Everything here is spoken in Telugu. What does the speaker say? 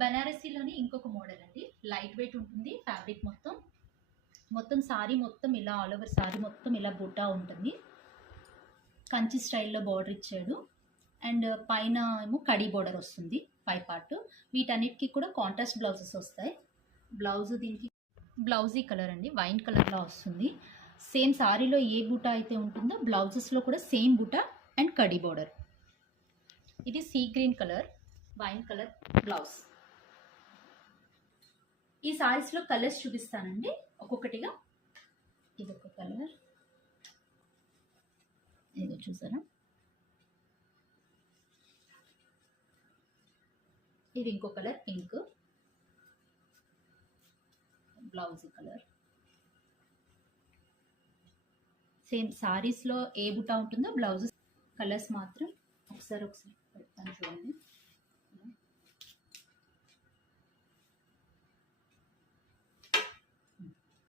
బనారసీలోని ఇంకొక మోడల్ అండి. లైట్ వెయిట్ ఉంటుంది ఫ్యాబ్రిక్ మొత్తం సారీ మొత్తం ఇలా ఆల్ ఓవర్ సారీ మొత్తం ఇలా బుట్టా ఉంటుంది. కంచి స్టైల్లో బార్డర్ ఇచ్చాడు. అండ్ పైన ఏమో కడీ బార్డర్ వస్తుంది పై పార్ట్. వీటన్నిటికీ కూడా కాంట్రాస్ట్ బ్లౌజెస్ వస్తాయి. దీనికి బ్లౌజీ కలర్ అండి, వైన్ కలర్లో వస్తుంది. సేమ్ సారీలో ఏ బూటా అయితే ఉంటుందో బ్లౌజెస్లో కూడా సేమ్ బూటా అండ్ కడీ బార్డర్. ఇది sea green colour, wine colour blouse. ఈ సారీస్లో కలర్స్ చూపిస్తానండి ఒక్కొక్కటిగా. ఇది ఒక కలర్, ఏదో చూసారా, ఇది ఇంకో colour pink, blouse colour. Same సారీస్లో ఏ బుటా ఉంటుందో బ్లౌజెస్ కలర్స్ మాత్రం ఒకసారి పెడతాను చూడండి.